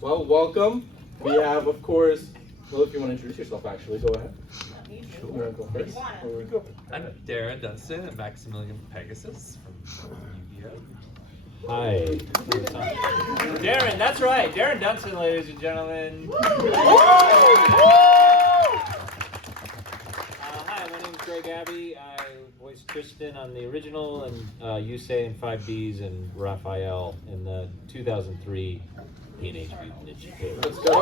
Well, welcome. We have, of course, well, if you want to introduce yourself, actually, go ahead. You want to go first? Or go first? I'm Darren Dunstan and Maximilian Pegasus from Yu-Gi-Oh! Hi. Darren, that's right. Darren Dunstan, ladies and gentlemen. Hi, my name is Greg Abbey. I voiced Tristan on the original and Yusei in 5Bs and Raphael in the 2003 Teenage Mutant Ninja Turtles. Let's go.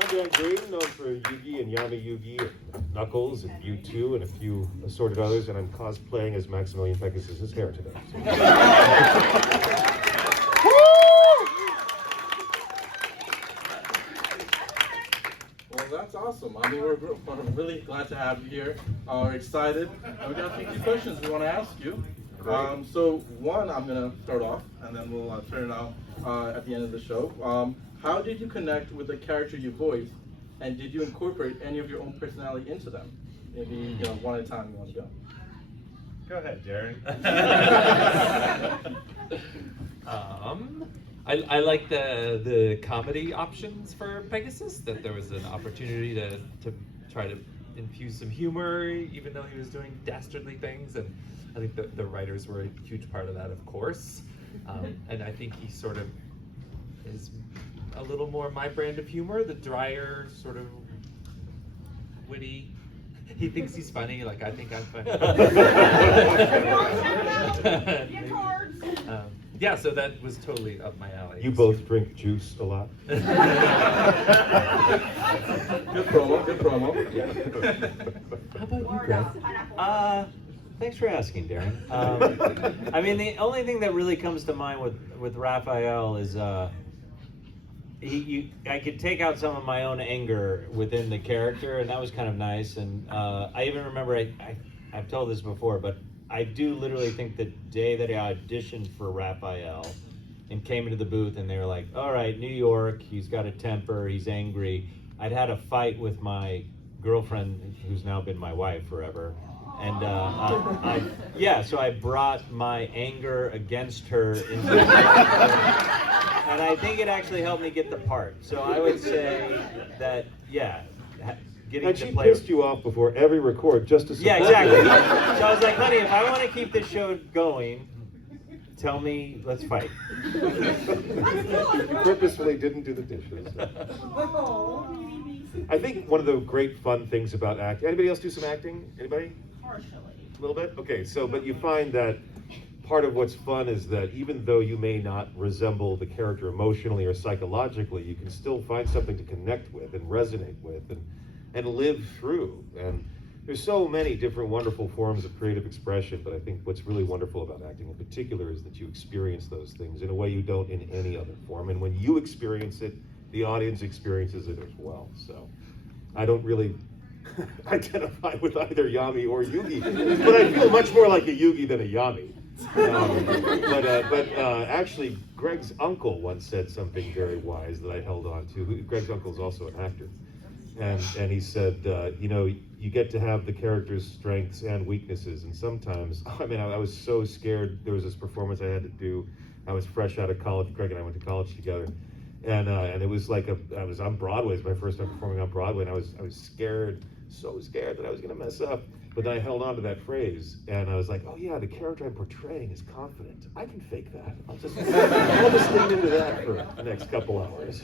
I'm Dan Green, known for Yugi and Yami Yugi, and Knuckles, and U2, and a few assorted others, and I'm cosplaying as Maximilian Pegasus' hair today. Well, that's awesome. I mean, we're really glad to have you here. We're excited. We got a few questions we want to ask you. So one, I'm going to start off, and then we'll turn it out at the end of the show. How did you connect with the character you voiced, and did you incorporate any of your own personality into them? Maybe one at a time you want to go. Go ahead, Darren. I like the comedy options for Pegasus, that there was an opportunity to try to infuse some humor, even though he was doing dastardly things, and I think the writers were a huge part of that, of course. And I think he sort of is a little more my brand of humor, the drier, sort of witty. He thinks he's funny, like I think I'm funny. Yeah, so that was totally up my alley. You both drink juice a lot? Good promo, good promo. How about you, Greg? Thanks for asking, Darren. I mean, the only thing that really comes to mind with Raphael is I could take out some of my own anger within the character, and that was kind of nice. And I even remember, I've told this before, but I do literally think the day that I auditioned for Raphael and came into the booth and they were like, all right, New York, he's got a temper, he's angry. I'd had a fight with my girlfriend, who's now been my wife forever. And so I brought my anger against her into the character. And I think it actually helped me get the part. So I would say that, yeah, getting And to she play. pissed you off before every record just to support Yeah, exactly. you. So I was like, honey, if I want to keep this show going, tell me, let's fight. You purposefully didn't do the dishes. I think one of the great fun things about acting. Anybody else do some acting? Anybody? Partially. A little bit? Okay, but you find that part of what's fun is that even though you may not resemble the character emotionally or psychologically, you can still find something to connect with and resonate with and live through. And there's so many different wonderful forms of creative expression, but I think what's really wonderful about acting in particular is that you experience those things in a way you don't in any other form. And when you experience it, the audience experiences it as well. So I don't really identify with either Yami or Yugi, but I feel much more like a Yugi than a Yami. Actually, Greg's uncle once said something very wise that I held on to. Greg's uncle is also an actor. And he said, you get to have the character's strengths and weaknesses. And sometimes, I was so scared. There was this performance I had to do. I was fresh out of college. Greg and I went to college together. And it was like I was on Broadway. It was my first time performing on Broadway. And I was scared, so scared that I was going to mess up. But then I held on to that phrase. And I was like, oh yeah, the character I'm portraying is confident. I can fake that. I'll just lean into that for the next couple hours.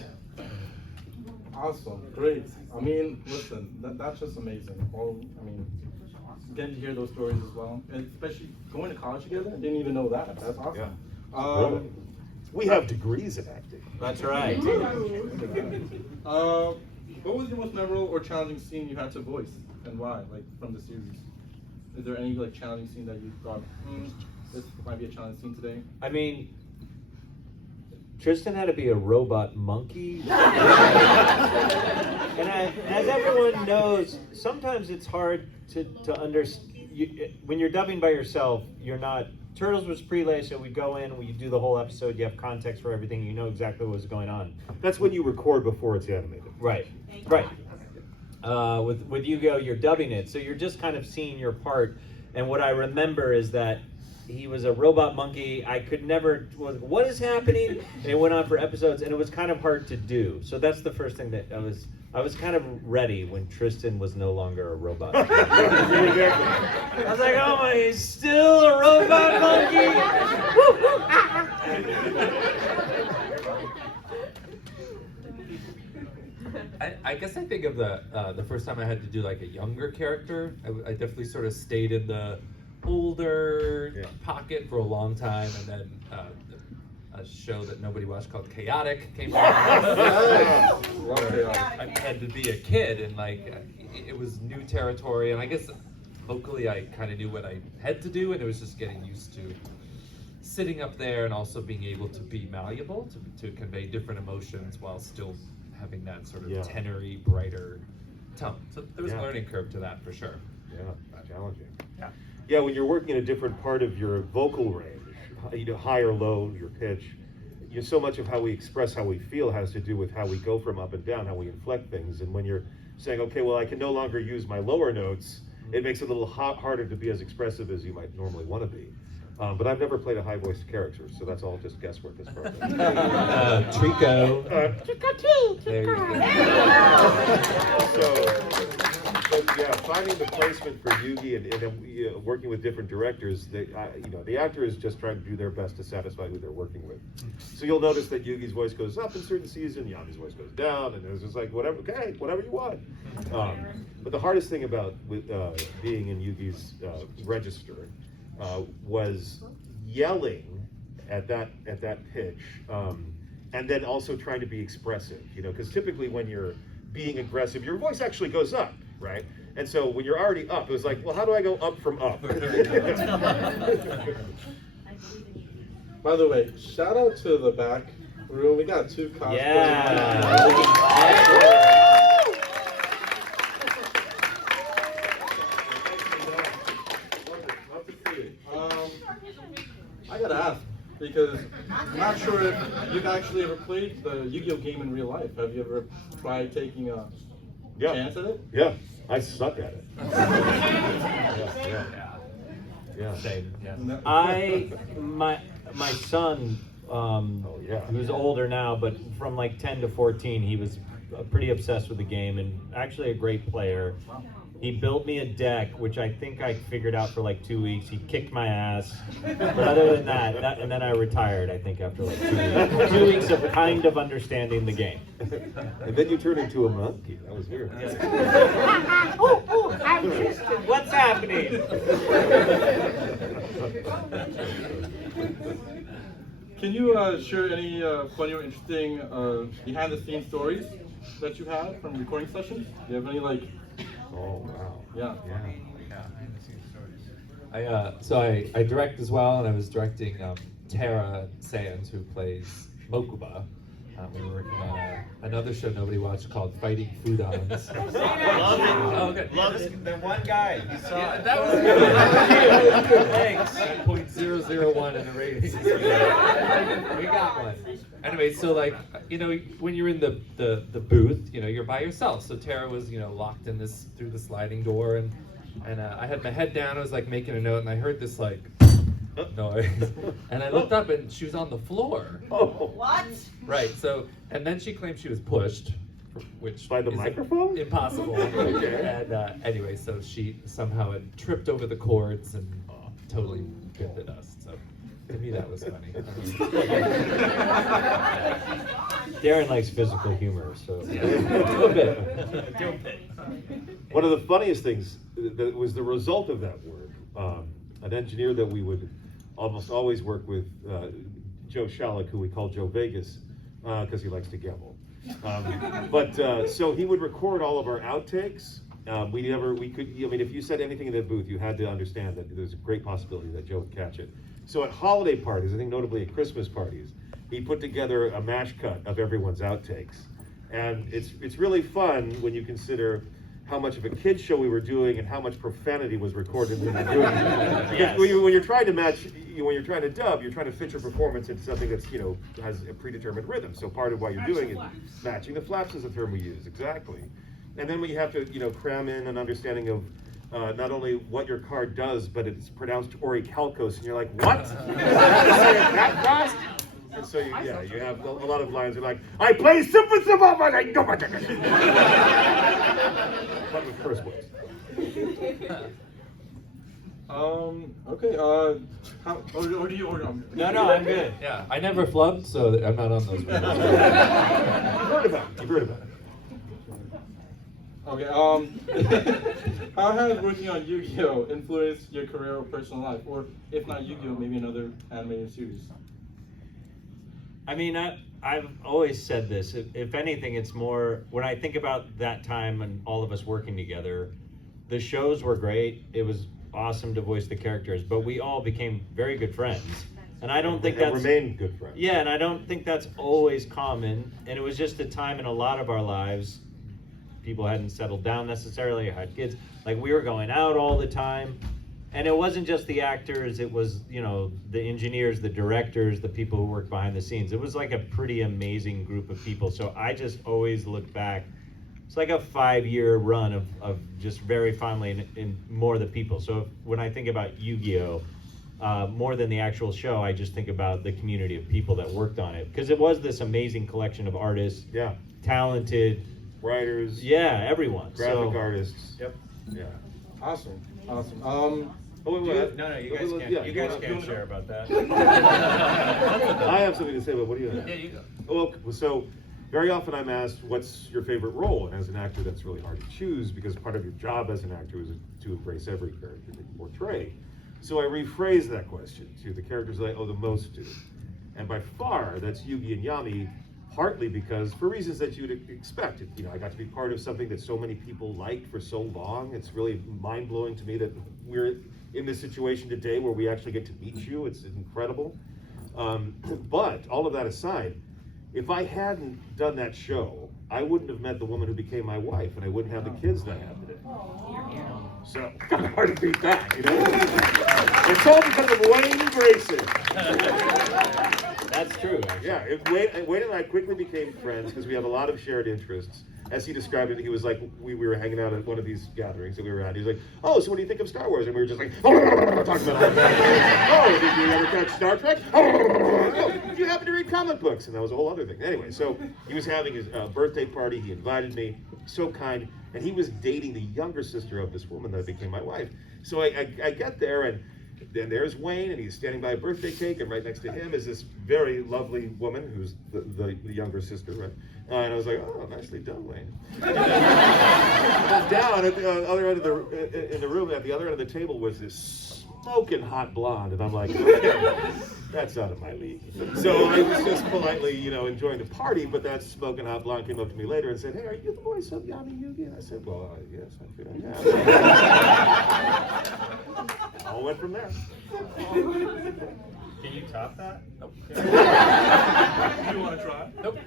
Awesome, great. I mean, listen, that's just amazing. Getting to hear those stories as well, and especially going to college together. I didn't even know that. That's awesome. Yeah. We have degrees in acting. That's right. What was your most memorable or challenging scene you had to voice, and why? Like from the series, is there any challenging scene that you thought, this might be a challenging scene today? I mean, Tristan had to be a robot monkey. And as everyone knows, sometimes it's hard to understand. When you're dubbing by yourself, you're not. Turtles was prelay, so we go in, we do the whole episode, you have context for everything, you know exactly what's going on. That's when you record before it's animated. Right. With Yu-Gi-Oh, you're dubbing it, so you're just kind of seeing your part. And what I remember is that he was a robot monkey. I could never, what is happening? And it went on for episodes, and it was kind of hard to do. So that's the first thing that I was kind of ready when Tristan was no longer a robot. I was like, oh my, he's still a robot monkey. I guess I think of the first time I had to do like a younger character. I definitely sort of stayed in the older pocket for a long time, and then a show that nobody watched called Chaotic came on. Love chaotic. I had to be a kid, and like it was new territory, and I guess locally I kind of knew what I had to do, and it was just getting used to sitting up there and also being able to be malleable to convey different emotions while still having that sort of tenory, brighter tone. So there was a learning curve to that for sure. Yeah, challenging. Yeah. Yeah, when you're working in a different part of your vocal range, high or low, your pitch, so much of how we express how we feel has to do with how we go from up and down, how we inflect things. And when you're saying, okay, well, I can no longer use my lower notes, it makes it a little harder to be as expressive as you might normally want to be. But I've never played a high-voiced character, so that's all just guesswork as far as Trico. There you go. But yeah, finding the placement for Yugi and then working with different directors, the actor is just trying to do their best to satisfy who they're working with. So you'll notice that Yugi's voice goes up in certain seasons, Yami's voice goes down, and it's just like whatever, okay, whatever you want. But the hardest thing about being in Yugi's register was yelling at that pitch, and then also trying to be expressive. Because typically when you're being aggressive, your voice actually goes up, right? And so when you're already up, it was like, well, how do I go up from up? By the way, shout out to the back room. We got 2 cosplayers. Yeah. I gotta ask, because I'm not sure if you've actually ever played the Yu-Gi-Oh game in real life. Have you ever tried taking a chance at it? Yeah, I suck at it. Yeah. Same. Yeah. My son, he was older now, but from like 10 to 14, he was pretty obsessed with the game and actually a great player. He built me a deck, which I think I figured out for like 2 weeks. He kicked my ass. But other than that, and then I retired, I think, after like 2 weeks. 2 weeks of kind of understanding the game. And then you turned into a monkey. That was weird. I'm Tristan. What's happening? Can you share any funny or interesting behind-the-scenes stories that you had from recording sessions? Do you have any Oh, wow. Yeah. So I direct as well, and I was directing Tara Sands, who plays Mokuba. We were working on another show nobody watched called Fighting Foodons. Love it. Oh, good. Love it. The one guy. You saw it. That was good. Thanks. 0.001 in the ratings. We got one. Anyway, so when you're in the booth, you're by yourself. So Tara was, locked in through the sliding door, and I had my head down. I was making a note, and I heard this noise, and I looked up, and she was on the floor. Oh. What? Right. So, and then she claimed she was pushed, which By the is microphone? impossible. Okay. And anyway, so she somehow had tripped over the cords and totally bit the dust. So to me, that was funny. Darren likes physical humor, so A little bit. One of the funniest things that was the result of that work, an engineer that we would almost always work with, Joe Shalek, who we call Joe Vegas, because he likes to gamble. So he would record all of our outtakes. If you said anything in that booth, you had to understand that there's a great possibility that Joe would catch it. So at holiday parties, I think notably at Christmas parties, he put together a mash cut of everyone's outtakes. And it's really fun when you consider how much of a kid's show we were doing and how much profanity was recorded when we were doing it. Yes. When you're trying to match, when you're trying to dub, you're trying to fit your performance into something that's, has a predetermined rhythm. So part of what you're doing is matching the flaps is a term we use, exactly. And then when you have to, cram in an understanding of not only what your card does, but it's pronounced orichalcos, and you're like, what? Say it that fast? And so you have a lot of lines that are like, I play super super, but I don't. But with curse words. Okay. Or do you? No, I'm good. Yeah, I never flubbed, so I'm not on those. You've heard about it. You've heard about it. Okay. How has working on Yu-Gi-Oh influenced your career or personal life, or if not Yu-Gi-Oh, maybe another animated series? I mean, I've always said this. If anything, it's more when I think about that time and all of us working together. The shows were great. It was awesome to voice the characters, but we all became very good friends. And I don't think that's remained good friends. Yeah, and I don't think that's always common. And it was just a time in a lot of our lives. People hadn't settled down necessarily or had kids. Like we were going out all the time. And it wasn't just the actors, it was, the engineers, the directors, the people who worked behind the scenes. It was like a pretty amazing group of people. So I just always look back. It's like a 5-year run of just very fondly in more the people. So when I think about Yu-Gi-Oh, more than the actual show, I just think about the community of people that worked on it. Because it was this amazing collection of artists, talented writers, everyone. graphic artists. Yep. Yeah. Awesome. No, you guys can't. You guys can't share about that. I have something to say, but what do you have? Yeah, you go. Well, so very often I'm asked, what's your favorite role? And as an actor, that's really hard to choose because part of your job as an actor is to embrace every character that you portray. So I rephrase that question to the characters that I owe the most to. And by far, that's Yugi and Yami, partly because, for reasons that you'd expect. I got to be part of something that so many people liked for so long. It's really mind-blowing to me that we're in this situation today where we actually get to meet you. It's incredible. But all of that aside, if I hadn't done that show, I wouldn't have met the woman who became my wife, and I wouldn't have the kids that I have today. So, hard to beat that, It's all because of Wayne Grayson. That's true, actually. Yeah, Wayne and I quickly became friends because we have a lot of shared interests. As he described it, he was like, we were hanging out at one of these gatherings that we were at. He was like, oh, so what do you think of Star Wars? And we were just like, talking about all that. Oh, did you ever catch Star Trek? Oh, did you happen to read comic books? And that was a whole other thing. Anyway, so he was having his birthday party. He invited me, so kind. And he was dating the younger sister of this woman that became my wife. So I get there, and there's Wayne, and he's standing by a birthday cake, and right next to him is this very lovely woman who's the younger sister, right? And I was like, oh, nicely done, Wayne. And down at the other end of in the room, at the other end of the table, was this smoking hot blonde, and I'm like, okay, that's out of my league. So I was just politely, enjoying the party, but that smoking hot blonde came up to me later and said, hey, are you the voice of Yami Yugi? And I said, well, yes, I feel like I am. All went from there. Can you top that? Do you want to try? Nope.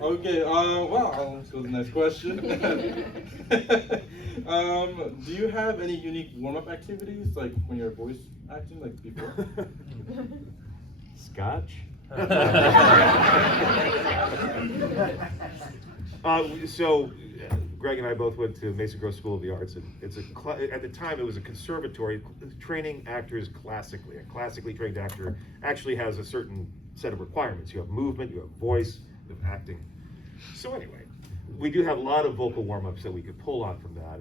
Okay. Well, let's go to the next question. Do you have any unique warm-up activities, like when you're voice acting, like before? Scotch? So Greg and I both went to Mason Grove School of the Arts, and it's at the time it was a conservatory training actors classically. A classically trained actor actually has a certain set of requirements. You have movement, you have voice, you have acting. So anyway, we do have a lot of vocal warm-ups that we could pull on from that,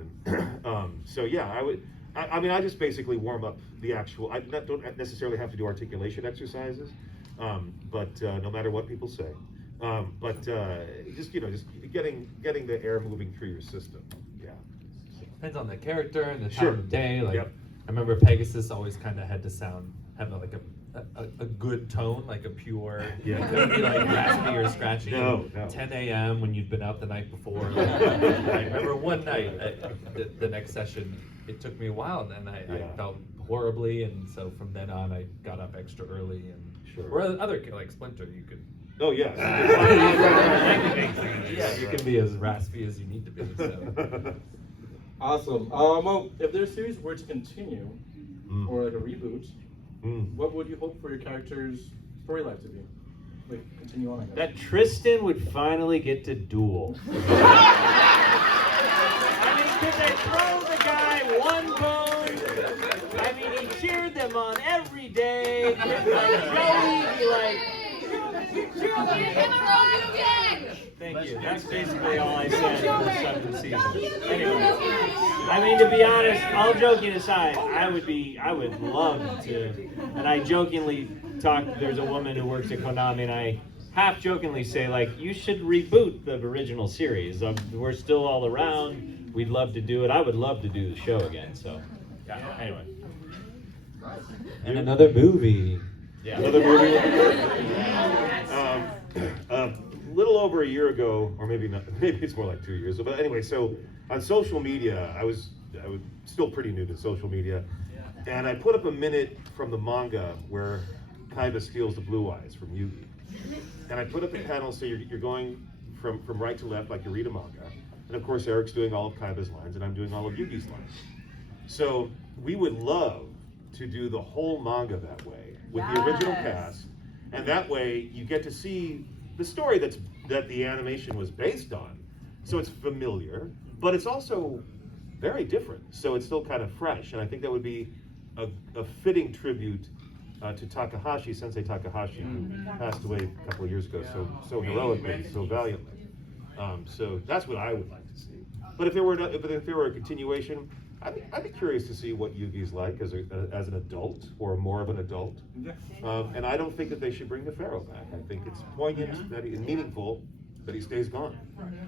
and so yeah, I just basically warm up the actual. I don't necessarily have to do articulation exercises, but no matter what people say. Just getting the air moving through your system. Yeah. Depends on the character and the time Sure. of day. Like Yep. I remember Pegasus always kind of had to have a good tone, like a pure. Yeah. It couldn't be like raspy or scratchy. No. 10 a.m. when you'd been out the night before. I remember one night, the next session, it took me a while, and I felt horribly, and so from then on, I got up extra early. And Sure. or other like Splinter, you could. Oh yeah. Yeah, you can be as raspy as you need to be. So. Awesome. Well, if their series were to continue, or like a reboot, what would you hope for your character's storyline to be? Like, continue on, I guess. That Tristan would finally get to duel. I mean, Could they throw the guy one bone? I mean, he cheered them on every day. Like Joey, he like. Thank you. That's basically all I said for the 7th season. Anyway, I mean, to be honest, all joking aside, I would love to, and I jokingly talk, there's a woman who works at Konami, and I half jokingly say, like, you should reboot the original series. We're still all around. We'd love to do it. I would love to do the show again. So, yeah, anyway. And another movie. Yeah. Another movie would be good. A little over a year ago, or maybe not, maybe it's more like 2 years. But anyway, so on social media, I was still pretty new to social media, and I put up a minute from the manga where Kaiba steals the blue eyes from Yugi, and I put up a panel so you're going from right to left like you read a manga, and of course Eric's doing all of Kaiba's lines, and I'm doing all of Yugi's lines. So we would love to do the whole manga that way with the original cast, and that way you get to see the story that the animation was based on. So it's familiar, but it's also very different. So it's still kind of fresh, and I think that would be a fitting tribute to Takahashi, Sensei Takahashi, who passed away a couple of years ago so heroically, so valiantly. So that's what I would like to see. But if there were a continuation, I'd be curious to see what Yugi's like as an adult, or more of an adult. And I don't think that they should bring the Pharaoh back. I think it's poignant, that it's meaningful that he stays gone.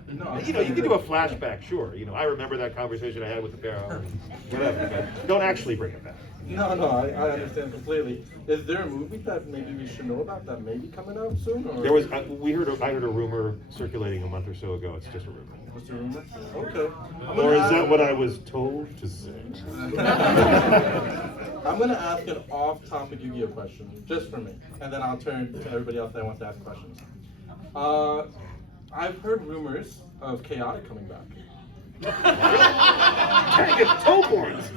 No, You can do a flashback, sure. I remember that conversation I had with the Pharaoh, whatever. But don't actually bring it back. No, I understand completely. Is there a movie that maybe we should know about that may be coming out soon? Or? There was I heard a rumor circulating a month or so ago. It's just a rumor. What's the rumor? Okay. Or is that what I was told to say? I'm going to ask an off-topic Yu-Gi-Oh question, just for me, and then I'll turn to everybody else that wants to ask questions. I've heard rumors of Chaotic coming back. Dang it, Toborns!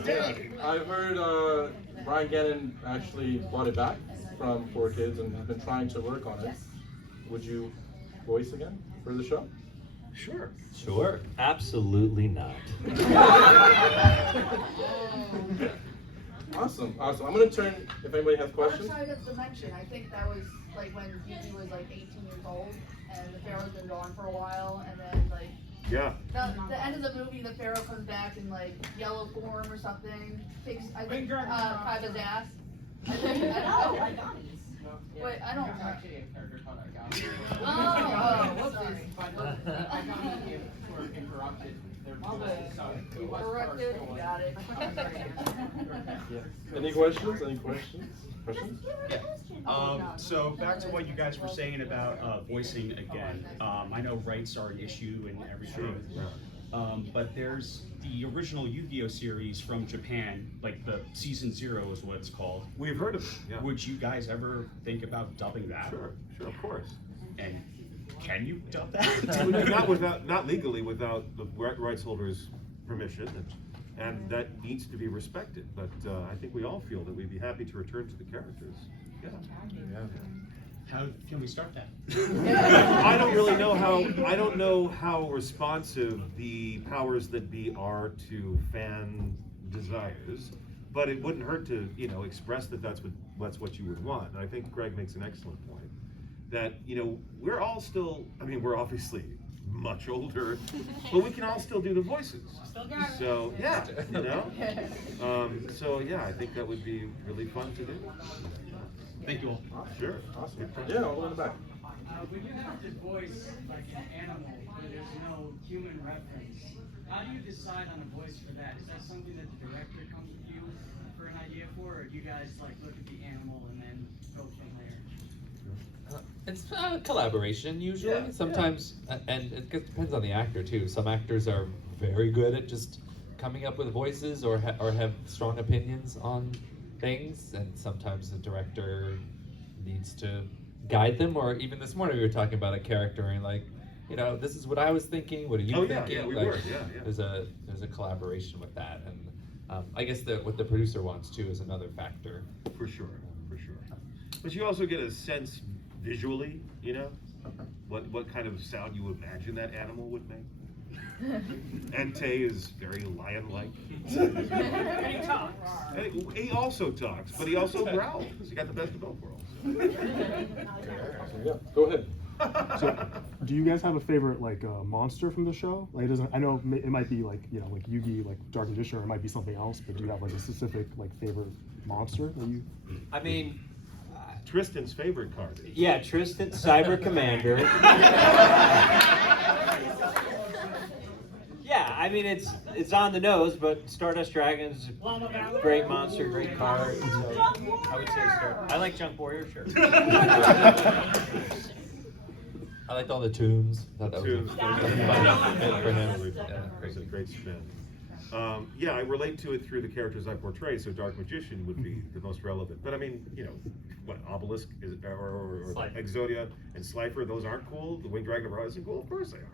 I've heard Brian Gannon actually brought it back from 4Kids and has been trying to work on it. Would you voice again for the show? Sure. Sure. Absolutely not. Awesome. I'm going to turn, if anybody has questions. I'm sorry to mention, I think that was like when Yugi was like 18 years old, and the Pharaoh's been gone for a while, and then like Yeah. the end of the movie, the Pharaoh comes back in like yellow form or something. Takes Kaiba's ass. I know. Wait, I don't. Actually, a character called Agami. Oh, Sorry. whoopsies. But Agami were interrupted. Corrected. Got it. Any questions? Any questions? So back to what you guys were saying about voicing again. I know rights are an issue and everything. But there's the original Yu-Gi-Oh series from Japan, like the season 0 is what it's called. We've heard of it. Yeah. Would you guys ever think about dubbing that? Sure, of course. And can you dub that? not legally, without the rights holder's permission, and that needs to be respected. But I think we all feel that we'd be happy to return to the characters. Yeah. How can we start that? I don't really know how. I don't know how responsive the powers that be are to fan desires, but it wouldn't hurt to express that's what you would want. And I think Greg makes an excellent point. That we're all still. I mean, we're obviously much older, but we can all still do the voices. So yeah, so yeah, I think that would be really fun to do. Thank you all. Sure. Awesome. Yeah, all in the back. When you have to voice like an animal where there's no human reference, how do you decide on a voice for that? Is that something that the director comes with you for an idea for, or do you guys like look at the animal and then go from there? It's a collaboration usually. Yeah, Sometimes, and it depends on the actor too. Some actors are very good at just coming up with voices or have strong opinions on things, and sometimes the director needs to guide them. Or even this morning we were talking about a character and like, this is what I was thinking. What are you thinking? Yeah, we like, were. Yeah. There's a collaboration with that, and I guess what the producer wants too is another factor. For sure. But you also get a sense visually, what kind of sound you imagine that animal would make. Entei is very lion-like. And he talks. And he also talks, but he also growls. He got the best of both worlds. Yeah, go ahead. So, do you guys have a favorite like monster from the show? Like, it doesn't. I know it might be like like Yugi, like Dark Magician, or it might be something else. But do you have like a specific like favorite monster that you? I mean, Tristan's favorite card. yeah, Tristan, Cyber Commander. Yeah, I mean it's on the nose, but Stardust Dragon's great monster, great card. So I would say Stardust. I like Junk Warrior, sure. I liked all the tunes. Thought that was Tunes. a fun fit for him. Yeah, Yeah, it's a great spin. Yeah, I relate to it through the characters I portray, so Dark Magician would be the most relevant. But I mean, what, Obelisk is, or Exodia and Slifer, those aren't cool? The Winged Dragon of Ra isn't cool? Of course they are.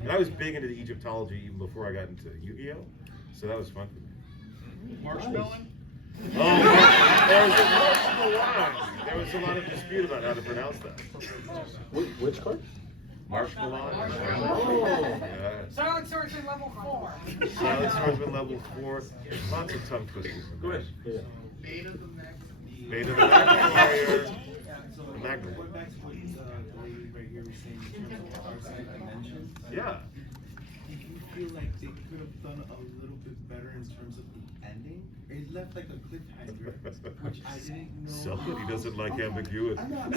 And I was big into the Egyptology even before I got into Yu-Gi-Oh! So that was fun for me. Marshmallow? Oh, there was a marshmallow. There was a lot of dispute about how to pronounce that. Which card? Marshmallow. Oh. Yeah. Silent Swordsman level 4. Silent Swordsman level 4. Lots of tongue twisters. Go ahead. Yeah. Beta the Magna Warrior. The Magna. Going back to what the lady right here was saying in terms of our side dimension. Yeah. Do you feel like they could have done a little bit better in terms of the ending? It left like a cliffhanger, which I didn't know. Somebody doesn't like ambiguity. I'm not. I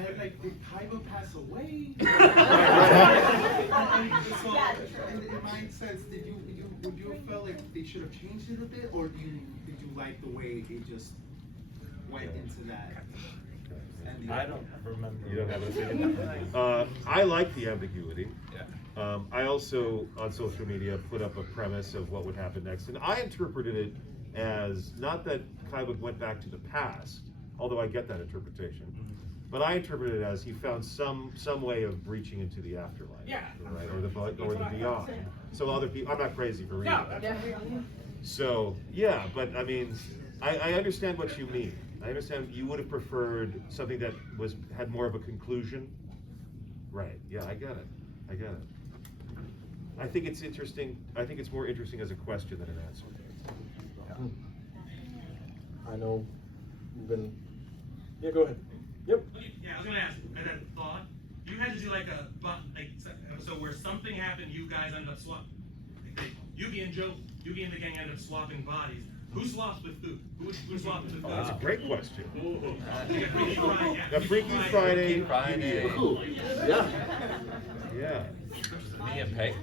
had like, did Kaiba pass away? And so, in my sense, would you have felt like they should have changed it a bit, or did you like the way it just went into that? I don't remember. You don't have an opinion? I like the ambiguity. Yeah. I also, on social media, put up a premise of what would happen next, and I interpreted it as, not that Kaiba went back to the past, although I get that interpretation, but I interpreted it as he found some way of breaching into the afterlife, right, or the beyond. So other people, I'm not crazy for reading that. So yeah, but I mean, I understand what you mean. I understand you would have preferred something that had more of a conclusion. Right, yeah, I get it. I think it's interesting. I think it's more interesting as a question than an answer. I know you've been. Yeah, go ahead. Yep. Yeah, I was gonna ask. I had a thought. You had to do like a so where something happened, you guys ended up swapping. Yugi and the gang ended up swapping bodies. Who swaps with food? Who swaps with food? That's a great question. Freaky Friday. The Freaky Friday. Yeah. Yeah.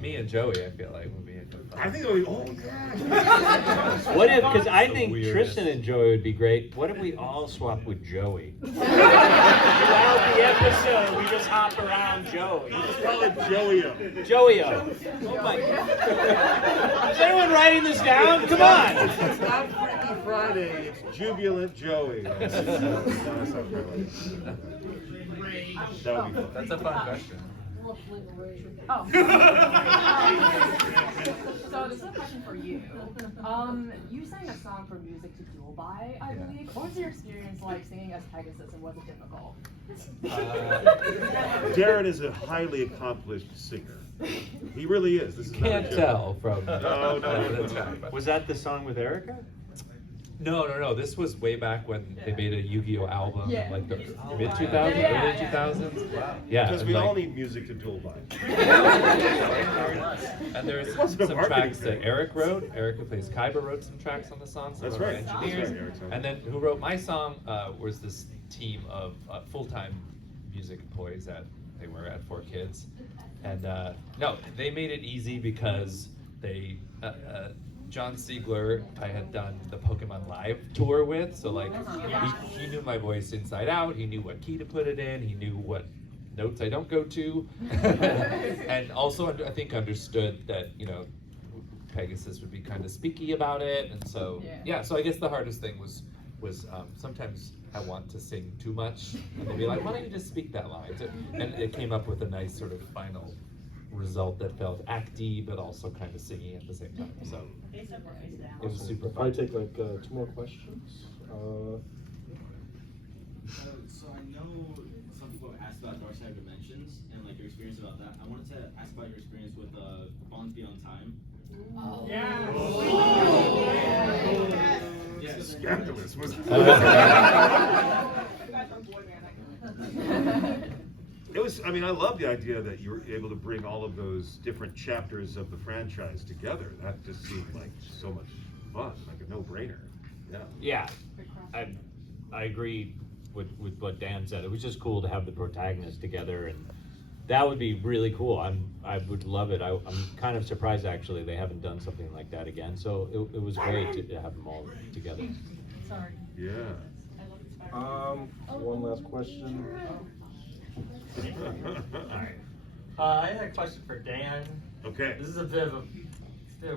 Me and Joey, I feel like would be a good fun. I think it would be, oh yeah. What if, because I The think weirdest. Tristan and Joey would be great. What if we all swap with Joey? Throughout the episode, we just hop around Joey. Let's call it Joey-O. Joey-O. Oh my God. Is anyone writing this down? Come on. It's not Freaky Friday, it's Jubilant Joey. That would be fun. That's a fun question. Oh. So this is a question for you. You sang a song for Music to Duel by, I believe. What was your experience like singing as Pegasus, and was it difficult? Darren is a highly accomplished singer. He really is. This is not a Can't joke. tell from No. the track. Was that the song with Erica? No. This was way back when they made a Yu-Gi-Oh album, Yeah. like the mid Yeah, 2000s, yeah, early yeah. 2000s. Wow. Yeah. Because and we like- all need music to duel by. And there's It wasn't a some marketing tracks that thing. Eric wrote. Eric, who plays Kaiba, wrote some tracks on the song. Some That's of our right. That's engineers. right, Eric's on it. And then who wrote my song was this team of full-time music employees that they were at 4Kids. And no, they made it easy because they John Siegler I had done the Pokemon Live tour with, so like he knew my voice inside out. He knew what key to put it in. He knew what notes I don't go to, and also I think understood that Pegasus would be kind of speaky about it, and so yeah. So I guess the hardest thing was sometimes I want to sing too much, and they'd be like, "Why don't you just speak that line?" And it came up with a nice sort of final result that felt acty, but also kind of singing at the same time. So it was super I'll probably fun. take like 2 more questions. So I know some people have asked about Dark Side Dimensions and like your experience about that. I wanted to ask about your experience with Bonds Beyond Time. Oh. Yeah. Scandalous, wasn't it? It was, I mean, I love the idea that you were able to bring all of those different chapters of the franchise together. That just seemed like so much fun, like a no-brainer. Yeah. Yeah, I agree with what Dan said. It was just cool to have the protagonists together, and that would be really cool. I would love it. I'm kind of surprised actually they haven't done something like that again. So it was great to have them all together. Sorry. Yeah. One last question. I had a question for Dan. Okay. This is a bit of a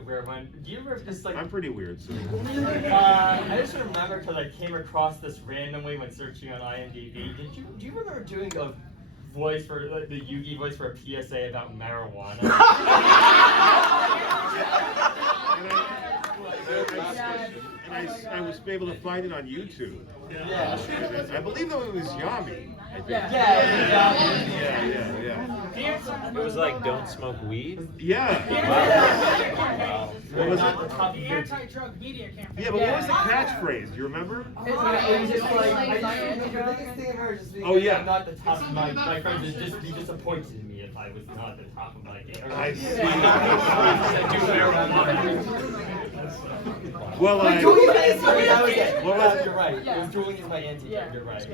weird one. Do you ever just like? I'm pretty weird, so. I just remember because I came across this randomly when searching on IMDb. Do you remember doing a voice for like the Yugi voice for a PSA about marijuana? And I was able to find it on YouTube. Yeah. I believe though it was Yami. I think. Yeah. It was like don't smoke weed. Yeah. Wow. What was it? The anti-drug media campaign. Yeah, but what was the catchphrase? Do you remember? It was just like Oh yeah. I'm not the top of my friends would just be disappointed in me if I was not the top of my game. I see. Well, What was it? You're right. It was dueling is my anti. Yeah. You're right.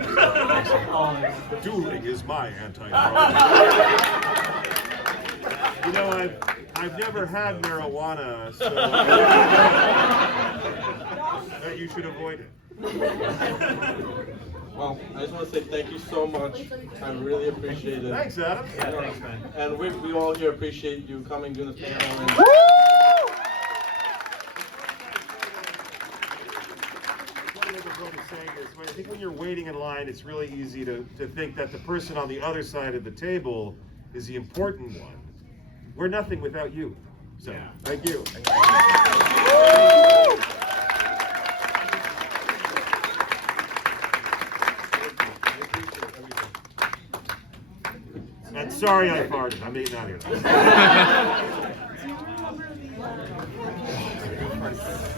Dueling is my anti-drug. You know, I've never had marijuana, so that you should avoid it. Well, I just want to say thank you so much. I really appreciate it. Thanks, Adam. Yeah, thanks, man. And we all here appreciate you coming, doing this panel. And I think when you're waiting in line, it's really easy to think that the person on the other side of the table is the important one. We're nothing without you. So, thank you. And sorry I farted. I'm eating out of here.